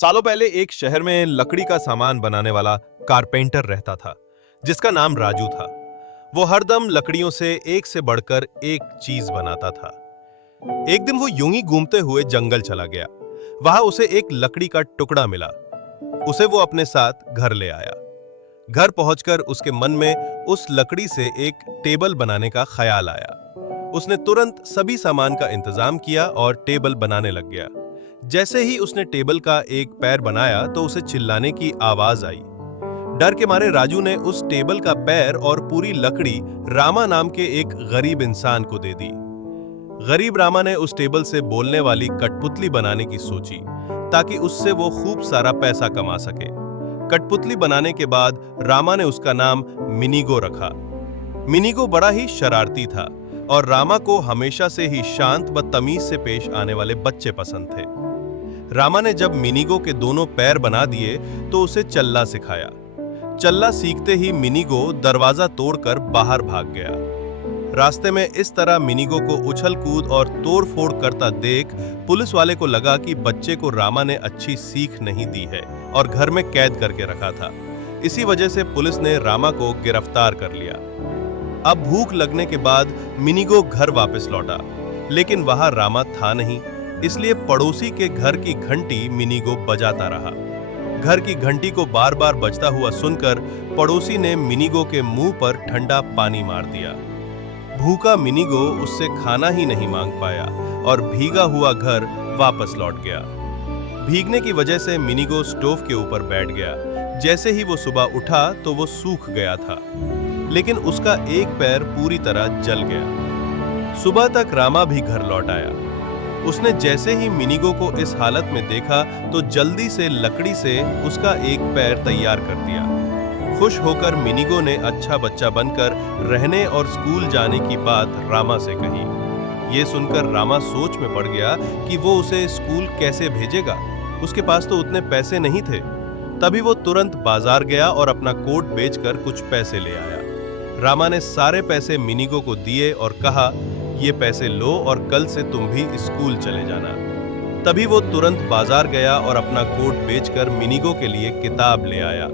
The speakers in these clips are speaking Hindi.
सालों पहले एक शहर में लकड़ी का सामान बनाने वाला कारपेंटर रहता था, जिसका नाम राजू था। वो हरदम लकड़ियों से एक से बढ़कर एक चीज बनाता था। एक दिन वो यूं ही घूमते हुए जंगल चला गया। वहां उसे एक लकड़ी का टुकड़ा मिला। उसे वो अपने साथ घर ले आया। घर पहुंचकर उसके मन में उस लकड़ी से एक टेबल बनाने का ख्याल आया। उसने तुरंत सभी सामान का इंतजाम किया और टेबल बनाने लग गया। जैसे ही उसने टेबल का एक पैर बनाया तो उसे चिल्लाने की आवाज आई। डर के मारे राजू ने उस टेबल का पैर और पूरी लकड़ी रामा नाम के एक गरीब इंसान को दे दी। गरीब रामा ने उस टेबल से बोलने वाली कठपुतली बनाने की सोची, ताकि उससे वो खूब सारा पैसा कमा सके। कठपुतली बनाने के बाद रामा ने उसका नाम मिनीगो रखा। मिनीगो बड़ा ही शरारती था और रामा को हमेशा से ही शांत व तमीज से पेश आने वाले बच्चे पसंद थे। रामा ने जब मिनीगो के दोनों पैर बना दिए तो उसे चलना सिखाया। चलना सीखते ही मिनीगो दरवाजा तोड़कर बाहर भाग गया। रास्ते में इस तरह मिनीगो को उछल कूद और तोड़ फोड़ करता देख पुलिस वाले को लगा कि बच्चे को रामा ने अच्छी सीख नहीं दी है और घर में कैद करके रखा था। इसी वजह से पुलिस ने रामा को गिरफ्तार कर लिया। अब भूख लगने के बाद मिनीगो घर वापस लौटा, लेकिन वहां रामा था नहीं। इसलिए पड़ोसी के घर की घंटी मिनीगो बजाता रहा। घर की घंटी को बार बार बजता हुआ सुनकर पड़ोसी ने मिनीगो के मुंह पर ठंडा पानी मार दिया। भूखा मिनीगो उससे खाना ही नहीं मांग पाया और भीगा हुआ घर वापस लौट गया। भीगने की वजह से मिनीगो स्टोव के ऊपर बैठ गया। जैसे ही वो सुबह उठा तो वो सूख गया था, लेकिन उसका एक पैर पूरी तरह जल गया। सुबह तक रामा भी घर लौट आया। उसने जैसे ही मिनीगो को इस हालत में देखा तो जल्दी से लकड़ी से उसका एक पैर तैयार कर दिया। खुश होकर मिनीगो ने अच्छा बच्चा बनकर रहने और स्कूल जाने की बात रामा से कही। ये सुनकर रामा सोच में पड़ गया कि वो उसे स्कूल कैसे भेजेगा। उसके पास तो उतने पैसे नहीं थे। तभी वो तुरंत बाजार गया और अपना कोट बेचकर कुछ पैसे ले आया। रामा ने सारे पैसे मिनीगो को दिए और कहा, ये पैसे लो और कल से तुम भी स्कूल चले जाना। तभी वो तुरंत बाजार गया और अपना कोट बेचकर मिनीगो के लिए किताब ले आया।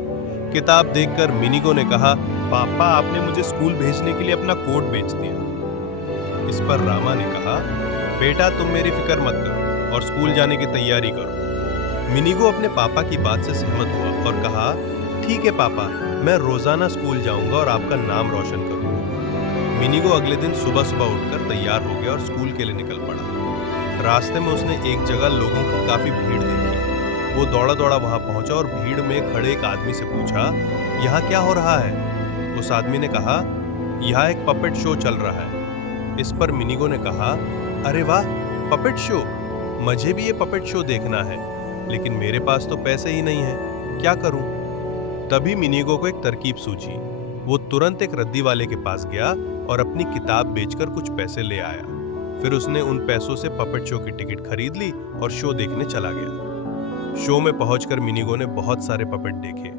किताब देखकर मिनीगो ने कहा, पापा आपने मुझे स्कूल भेजने के लिए अपना कोट बेच दिया। इस पर रामा ने कहा, बेटा तुम मेरी फिक्र मत करो और स्कूल जाने की तैयारी करो। मिनीगो अपने पापा की बात से सहमत हुआ और कहा, ठीक है पापा, मैं रोजाना स्कूल जाऊंगा और आपका नाम रोशन करूंगा। मिनीगो अगले दिन सुबह सुबह उठकर तैयार हो गया और स्कूल के लिए निकल पड़ा। रास्ते में उसने एक जगह लोगों की काफी भीड़ देखी। वो दौड़ा दौड़ा वहां पहुंचा और भीड़ में खड़े एक आदमी से पूछा, यहाँ क्या हो रहा है? उस आदमी ने कहा, यहाँ एक पपेट शो चल रहा है। इस पर मिनीगो ने कहा, अरे वाह, पपेट शो, मुझे भी ये पपेट शो देखना है, लेकिन मेरे पास तो पैसे ही नहीं है, क्या करूं? तभी मिनीगो को एक तरकीब सूझी। वो तुरंत एक रद्दी वाले के पास गया और अपनी किताब बेचकर कुछ पैसे ले आया। फिर उसने उन पैसों से पपेट शो की टिकट खरीद ली और शो देखने चला गया। शो में पहुंचकर मिनीगो ने बहुत सारे पपेट देखे।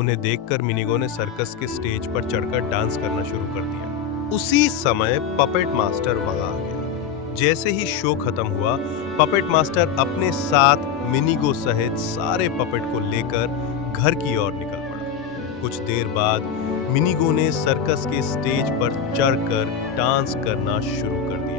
उन्हें देखकर मिनीगो ने सर्कस के स्टेज पर चढ़कर डांस करना शुरू कर दिया। उसी समय पपेट मास्टर वहां आ गया। जैसे ही शो खत्म हुआ, पपेट मास्टर अपने साथ मिनीगो सहित सारे पपेट को लेकर घर की ओर निकल पड़ा। कुछ देर बाद मिनीगो ने सर्कस के स्टेज पर चढ़कर डांस करना शुरू कर दिया।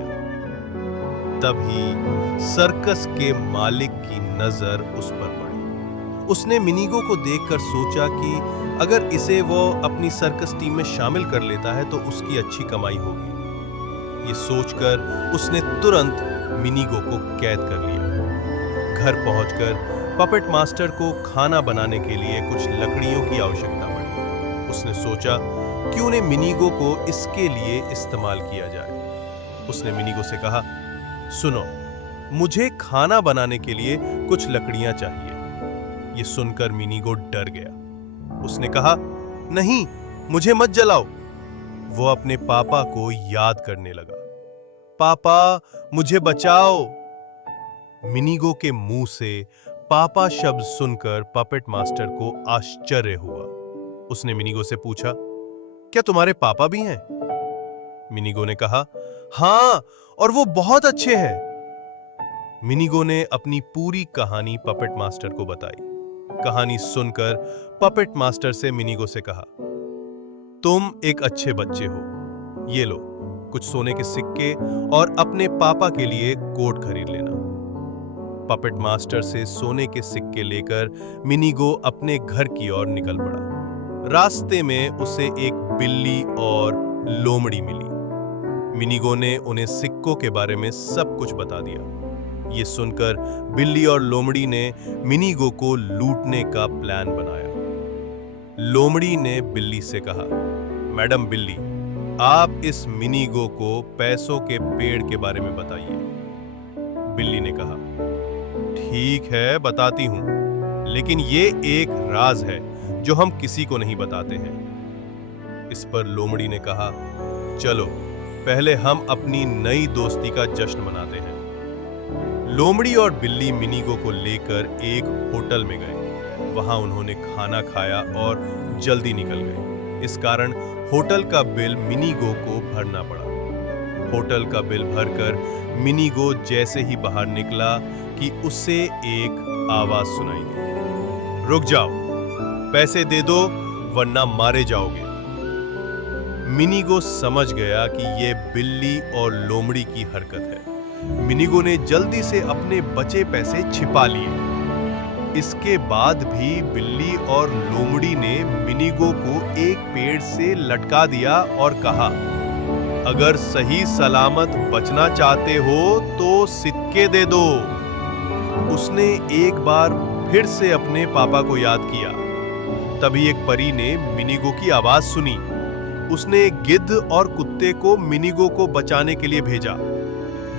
तभी सर्कस के मालिक की नजर उस पर पड़ी। उसने मिनीगो को देखकर सोचा कि अगर इसे वो अपनी सर्कस टीम में शामिल कर लेता है तो उसकी अच्छी कमाई होगी। ये सोचकर उसने तुरंत मिनीगो को कैद कर लिया। घर पहुंचकर पपेट मास्टर को खाना बनाने के लिए कुछ लकड़ियों की आवश्यकता पड़ी। उसने सोचा क्यों न मिनीगो को इसके लिए इस्तेमाल किया जाए। उसने मिनीगो से कहा, सुनो, मुझे खाना बनाने के लिए कुछ लकड़ियां चाहिए। ये सुनकर मिनीगो डर गया। उसने कहा, नहीं, मुझे मत जलाओ। वो अपने पापा को याद करने लगा, पापा मुझे बचाओ। मिनीगो के मुंह से पापा शब्द सुनकर पपेट मास्टर को आश्चर्य हुआ। उसने मिनीगो से पूछा, क्या तुम्हारे पापा भी हैं? मिनीगो ने कहा, हाँ, और वो बहुत अच्छे हैं। मिनीगो ने अपनी पूरी कहानी पपेट मास्टर को बताई। कहानी सुनकर पपेट मास्टर से मिनीगो से कहा, तुम एक अच्छे बच्चे हो, ये लो कुछ सोने के सिक्के और अपने पापा के लिए कोट खरीद लेना। पपेट मास्टर से सोने के सिक्के लेकर मिनीगो अपने घर की ओर निकल पड़ा। रास्ते में उसे एक बिल्ली और लोमड़ी मिली। मिनीगो ने उन्हें सिक्कों के बारे में सब कुछ बता दिया। ये सुनकर बिल्ली और लोमड़ी ने मिनीगो को लूटने का प्लान बनाया। लोमड़ी ने बिल्ली से कहा, मैडम बिल्ली, आप इस मिनीगो को पैसों के पेड़ के बारे में बताइए। बिल्ली ने कहा, ठीक है बताती हूं, लेकिन ये एक राज है जो हम किसी को नहीं बताते हैं। इस पर लोमड़ी ने कहा, चलो पहले हम अपनी नई दोस्ती का जश्न मनाते हैं। लोमड़ी और बिल्ली मिनीगो को लेकर एक होटल में गए। वहां उन्होंने खाना खाया और जल्दी निकल गए। इस कारण होटल का बिल मिनीगो को भरना पड़ा। होटल का बिल भरकर मिनीगो जैसे ही बाहर निकला कि उसे एक आवाज सुनाई दी, रुक जाओ, पैसे दे दो वरना मारे जाओगे। मिनीगो समझ गया कि यह बिल्ली और लोमड़ी की हरकत है। मिनीगो ने जल्दी से अपने बचे पैसे छिपा लिए। इसके बाद भी बिल्ली और लोमड़ी ने मिनीगो को एक पेड़ से लटका दिया और कहा, अगर सही सलामत बचना चाहते हो तो सिक्के दे दो। उसने एक बार फिर से अपने पापा को याद किया। तभी एक परी ने मिनीगो की आवाज सुनी। उसने एक गिद्ध और कुत्ते को मिनीगो को बचाने के लिए भेजा।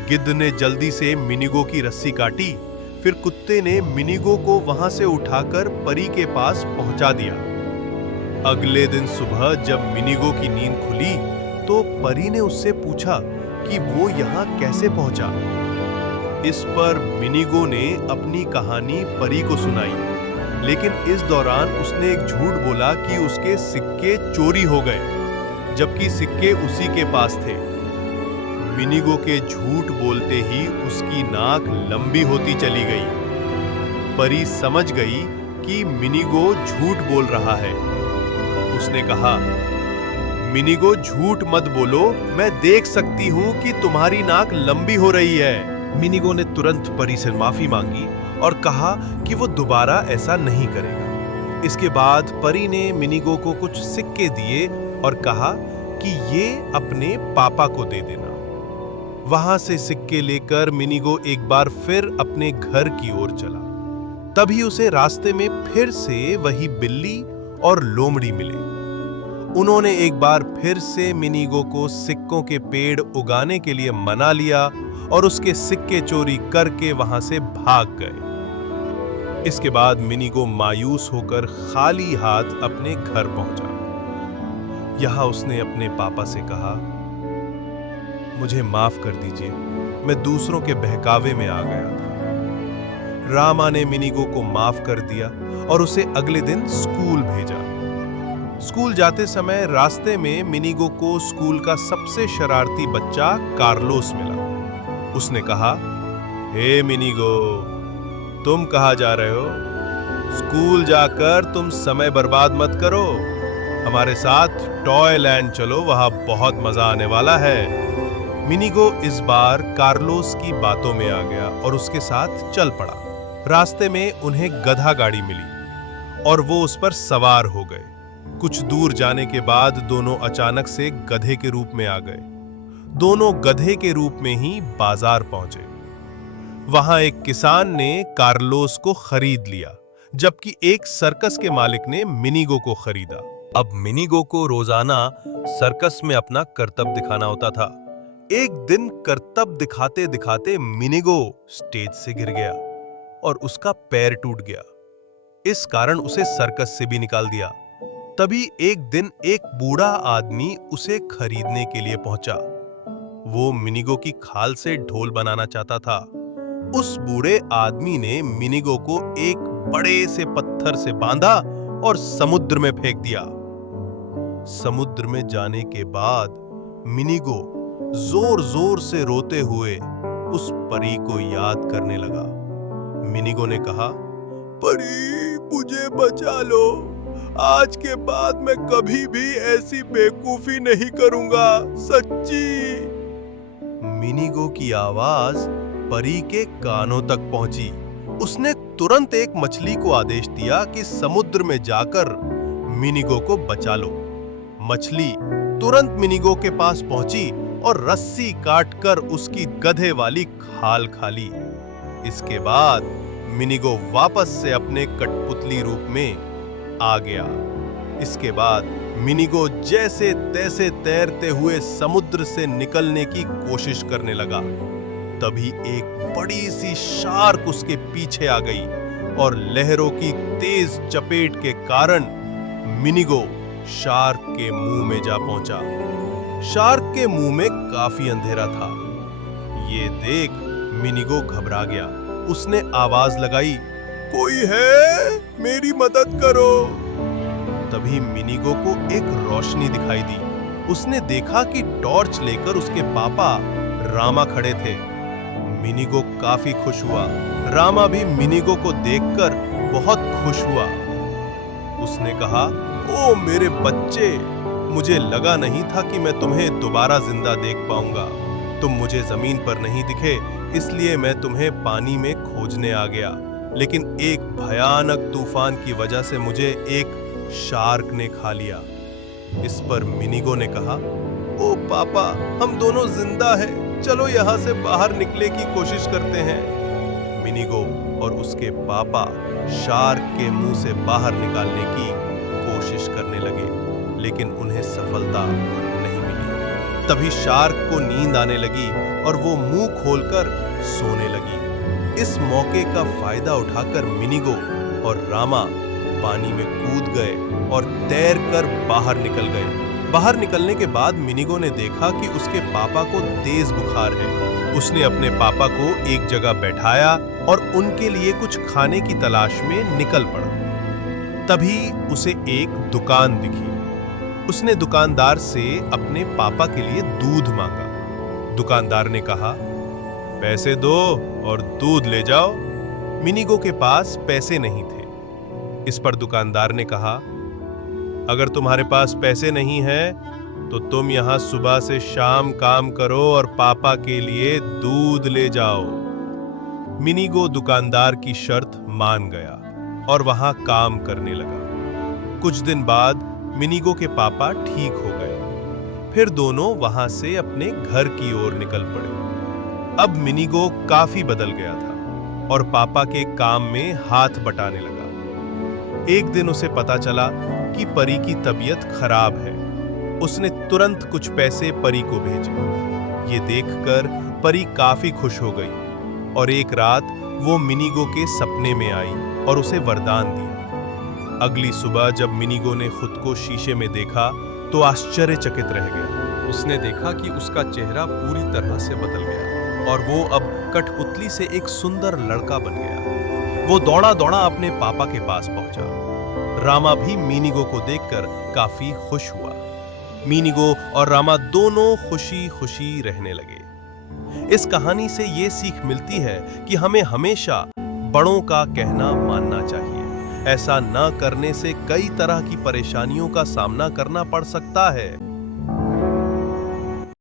गिद्ध ने जल्दी से मिनीगो की रस्सी काटी, फिर कुत्ते ने मिनीगो को वहां से उठाकर परी के पास पहुंचा दिया। अगले दिन सुबह जब मिनीगो की नींद खुली तो परी ने उससे पूछा कि वो यहाँ कैसे पहुंचा। इस पर मिनीगो ने अपनी कहानी परी को सुनाई, लेकिन इस दौरान उसने एक झूठ बोला कि उसके सिक्के चोरी हो गए, जबकि सिक्के उसी के पास थे। मिनीगो के झूठ बोलते ही उसकी नाक लंबी होती चली गई। परी समझ गई कि मिनीगो झूठ बोल रहा है। उसने कहा, मिनीगो झूठ मत बोलो, मैं देख सकती हूं कि तुम्हारी नाक लंबी हो रही है। मिनीगो ने तुरंत परी से माफी मांगी और कहा कि वो दोबारा ऐसा नहीं करेगा। इसके बाद परी ने मिनीगो को कुछ सिक्के दिए और कहा कि ये अपने पापा को दे देना। वहां से सिक्के लेकर मिनीगो एक बार फिर अपने घर की ओर चला। तभी उसे रास्ते में फिर से वही बिल्ली और लोमड़ी मिले। उन्होंने एक बार फिर से मिनीगो को सिक्कों के पेड़ उगाने के लिए मना लिया और उसके सिक्के चोरी करके वहां से भाग गए। इसके बाद मिनीगो मायूस होकर खाली हाथ अपने घर पहुंचा। यहां उसने अपने पापा से कहा, मुझे माफ कर दीजिए, मैं दूसरों के बहकावे में आ गया था। रामा ने मिनीगो को माफ कर दिया और उसे अगले दिन स्कूल भेजा। स्कूल जाते समय रास्ते में मिनीगो को स्कूल का सबसे शरारती बच्चा कार्लोस मिला। उसने कहा, हे मिनीगो, तुम कहाँ जा रहे हो? स्कूल जाकर तुम समय बर्बाद मत करो, हमारे साथ टॉय लैंड चलो, वहां बहुत मजा आने वाला है। मिनीगो इस बार कार्लोस की बातों में आ गया और उसके साथ चल पड़ा। रास्ते में उन्हें गधा गाड़ी मिली और वो उस पर सवार हो गए। कुछ दूर जाने के बाद दोनों अचानक से गधे के रूप में आ गए। दोनों गधे के रूप में ही बाजार पहुंचे। वहां एक किसान ने कार्लोस को खरीद लिया, जबकि एक सर्कस के मालिक ने मिनीगो को खरीदा। अब मिनीगो को रोजाना सर्कस में अपना करतब दिखाना होता था। एक दिन करतब दिखाते दिखाते मिनीगो स्टेज से गिर गया और उसका पैर टूट गया। इस कारण उसे सर्कस से भी निकाल दिया। तभी एक दिन एक बूढ़ा आदमी उसे खरीदने के लिए पहुंचा। वो मिनीगो की खाल से ढोल बनाना चाहता था। उस बूढ़े आदमी ने मिनीगो को एक बड़े से पत्थर से बांधा और समुद्र में फेंक दिया। समुद्र में जाने के बाद मिनीगो जोर जोर से रोते हुए उस परी को याद करने लगा। मिनिगो ने कहा, परी मुझे बचा लो, आज के बाद मैं कभी भी ऐसी बेवकूफी नहीं करूंगा, सच्ची। मिनिगो की आवाज परी के कानों तक पहुंची। उसने तुरंत एक मछली को आदेश दिया कि समुद्र में जाकर मिनिगो को बचा लो। मछली तुरंत मिनिगो के पास पहुंची और रस्सी काटकर उसकी गधे वाली खाल खा ली। इसके बाद मिनिगो वापस से अपने कठपुतली रूप में आ गया। इसके बाद मिनिगो जैसे तैसे तैरते हुए समुद्र से निकलने की कोशिश करने लगा। तभी एक बड़ी सी शार्क उसके पीछे आ गई और लहरों की तेज चपेट के कारण मिनिगो शार्क के मुंह में जा पहुंचा। शार्क के मुंह में काफी अंधेरा था। ये देख मिनिगो घबरा गया। उसने आवाज लगाई, कोई है, मेरी मदद करो। तभी मिनिगो को एक रोशनी दिखाई दी। उसने देखा कि टॉर्च लेकर उसके पापा रामा खड़े थे। मिनिगो काफी खुश हुआ। रामा भी मिनिगो को देखकर बहुत खुश हुआ। उसने कहा, ओ मेरे बच्चे, मुझे लगा नहीं था कि मैं तुम्हें दोबारा जिंदा देख पाऊंगा। तुम मुझे जमीन पर नहीं दिखे, इसलिए मैं तुम्हें पानी में खोजने आ गया। लेकिन एक भयानक तूफान की वजह से मुझे एक शार्क ने खा लिया। इस पर मिनिगो ने कहा, ओ पापा, हम दोनों जिंदा हैं, चलो यहाँ से बाहर निकले की कोशिश करते हैं। मिनिगो और उसके पापा शार्क के मुंह से बाहर निकालने की कोशिश करने लगे, लेकिन उन्हें सफलता नहीं मिली। तभी शार्क को नींद आने लगी और वो मुंह खोलकर सोने लगी। इस मौके का फायदा उठाकर मिनिगो और रामा पानी में कूद गए और तैरकर बाहर निकल गए। बाहर निकलने के बाद मिनिगो ने देखा कि उसके पापा को तेज बुखार है। उसने अपने पापा को एक जगह बैठाया और उनके लिए कुछ खाने की तलाश में निकल पड़ा। तभी उसे एक दुकान दिखी। उसने दुकानदार से अपने पापा के लिए दूध मांगा। दुकानदार ने कहा, पैसे दो और दूध ले जाओ। मिनिगो के पास पैसे नहीं थे। इस पर दुकानदार ने कहा, अगर तुम्हारे पास पैसे नहीं हैं तो तुम यहां सुबह से शाम काम करो और पापा के लिए दूध ले जाओ। मिनिगो दुकानदार की शर्त मान गया और वहां काम करने लगा। कुछ दिन बाद मिनिगो के पापा ठीक हो गए। फिर दोनों वहां से अपने घर की ओर निकल पड़े। अब मिनिगो काफी बदल गया था और पापा के काम में हाथ बटाने लगा। एक दिन उसे पता चला कि परी की तबीयत खराब है। उसने तुरंत कुछ पैसे परी को भेजे। ये देखकर परी काफी खुश हो गई और एक रात वो मिनिगो के सपने में आई और उसे वरदान दिया। अगली सुबह जब मिनिगो ने खुद को शीशे में देखा तो आश्चर्यचकित रह गया। उसने देखा कि उसका चेहरा पूरी तरह से बदल गया और वो अब कठपुतली से एक सुंदर लड़का बन गया। वो दौड़ा दौड़ा अपने पापा के पास पहुंचा। रामा भी मिनिगो को देखकर काफी खुश हुआ। मिनिगो और रामा दोनों खुशी खुशी रहने लगे। इस कहानी से ये सीख मिलती है कि हमें हमेशा बड़ों का कहना मानना चाहिए। ऐसा न करने से कई तरह की परेशानियों का सामना करना पड़ सकता है।